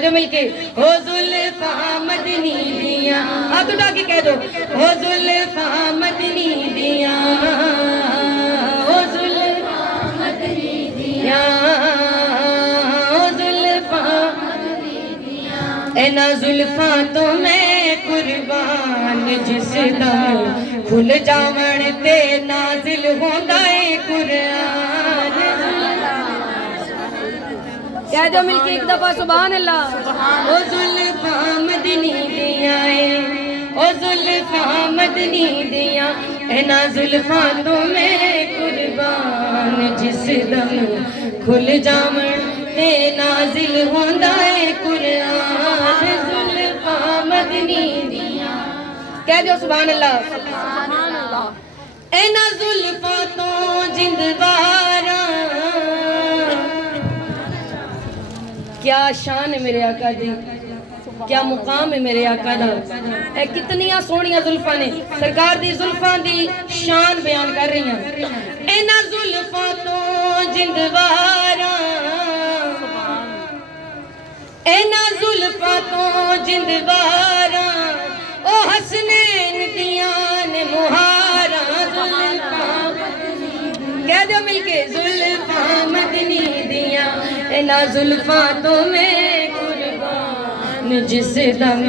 जो मिलके हो जुल्फा मदनी दिया, हाथ उठा के कह दो हो जुल्फा मदनी दिया, हो जुल्फा मदनी दिया, हो जुल्फा मदनी दिया। एना जुल्फा तो मैं कुर्बान जिस दम खुल जावण ते नाजिल होंदा है कुरान। कह दो मिलके एक दफा सुभान अल्लाह। ओ जुल्फा मदनी दिया, ओ जुल्फा मदनी दिया, एना जुल्फा तो मैं कुर्बान जिस दम खुल जावण ते नाजिल होंदा है कुरान। जुल्फा मदनी दिया, कह दो सुभान अल्लाह। सुभान अल्लाह। एना जुल्फा तो जिंदवारा, क्या शान है मेरे आका दी, क्या मुकाम है मेरे आका दा। ए कितनियां सोहणियां जुल्फा ने, सरकार दी जुल्फा दी शान बयान कर रही हैं। इना जुल्फा तो जिंदवारा, इना जुल्फा तो जिंदवारा, ओ हसनैन दियां ने मुहारा। जुल्फा कह दो मिलके जुल्फा मदनी दिया, एना जुल्फा तो मैं कुर्बान जिस दम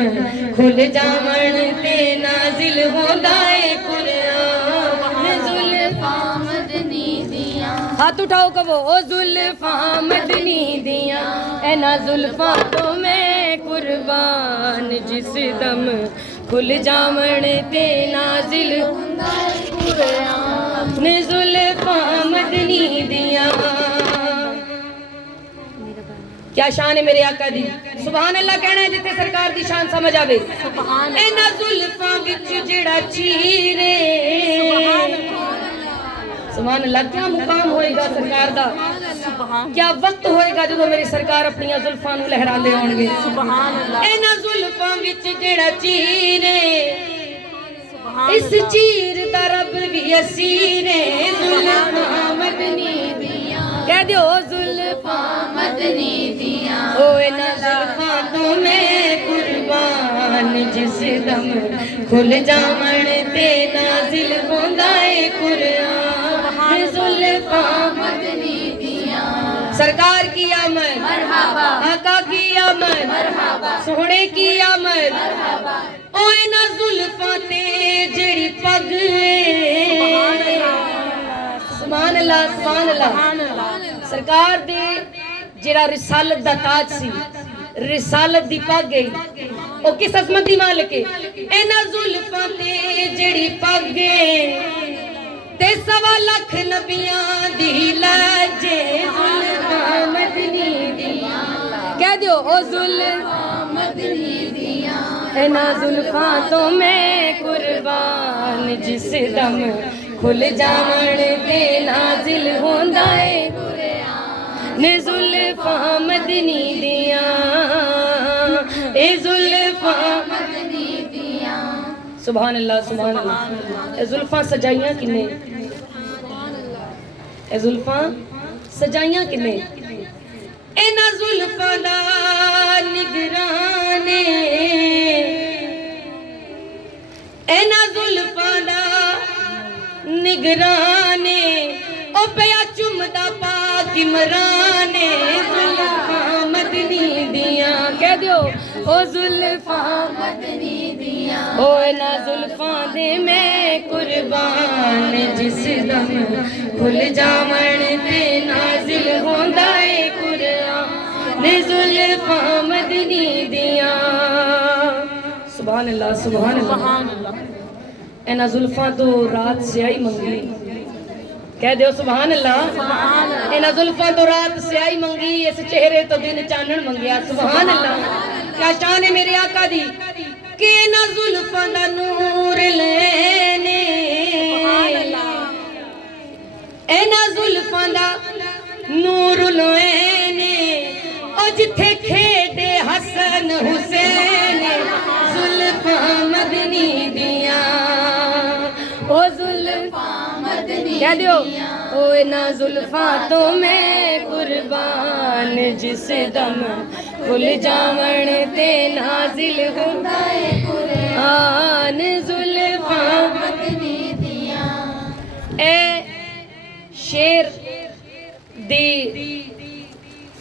खुल जावण ते नाजिल होंदा है कुरान। जुल्फा मदनी दिया, हाथ उठाओ कहो ओ जुल्फा मदनी दिया, एना जुल्फा तो मैं कुर्बान जिस दम खुल जावण ते नाजिल होंदा है कुरान। जुल्फा मदनी दिया, क्या शान है मेरे आका दी। सुभान अल्लाह कहना है जिथे सरकार दी शान समझ आवे। इना जुल्फा विच जेड़ा चीरे, सुभान अल्लाह, क्या मुकाम होएगा सरकार दा, क्या वक्त होएगा जो मेरी सरकार अपनी जुल्फा नूं लहरांदे होणगे। इना जुल्फा विच जेड़ा चीरे, इस चीर दा रब भी असीरे। जुल्फा मदनी दिया, कह दो जुल्फा मदनी दिया, ओ इना जुल्फा तो मैं कुर्बान जिस दम खुल जावण ते नाजिल होंदा है कुरान। जुल्फा मदनी दिया, सरकार की आमद मरहबा, आका की आमद मरहबा, सोहणे की आमद मरहबा। ओ इना जुल्फा ते जेड़ी पग, सुभान अल्लाह सुभान अल्लाह। सरकार दे जेड़ा रिसालत दा ताज सी, रिसालत दी पग गई, ओ किस अजमत दी मालिक है। इना जुल्फा ते जेड़ी पग ते 1.25 लाख नबियां दी लाजे। जुल्फा मदनी दिया, कह दो ओ जुल्फा मदनी दिया, इना जुल्फा तो मैं कुर्बान जिस दम खुल जावण ते नाजिल होंदा है कुरान। जुल्फा मदनी दिया, ए जुल्फा मदनी दिया, सुभान अल्लाह सुभान अल्लाह। ए जुल्फा सजाइयां किने, ए जुल्फा सजाइयां किने। इना जुल्फा दा निगराने, इना जुल्फा दा निगराने, ओ पिया चुमदा पाक इमराने। जुल्फा मदनी दिया, कह दो ओ जुल्फा मदनी दिया, ओ इना जुल्फा दे मैं कुर्बान जिस दम खुल जावण ते नाजिल होंदा है कुरान। जुल्फा मदनी दिया, सुभान अल्लाह सुभान अल्लाह। इना जुल्फा तो रात स्याही मंगी, कह दो सुभान अल्लाह। इना जुल्फा तो रात स्याही मंगी, इस चेहरे तो दिन चानन मंगया। सुभान अल्लाह, क्या शान है मेरे आका दी कि इना जुल्फा दा नूर लेने, इना जुल्फा दा नूर लेने, ओ जिथे खेडे हसन हुसैन। जुल्फा मदनी दिया, ओ जुल्फा मदनी, कह दो ओ इना जुल्फा तो मैं कुर्बान जिस दम खुल जावण ते नाजिल होता है कुरान जुल्फां ए शेर दी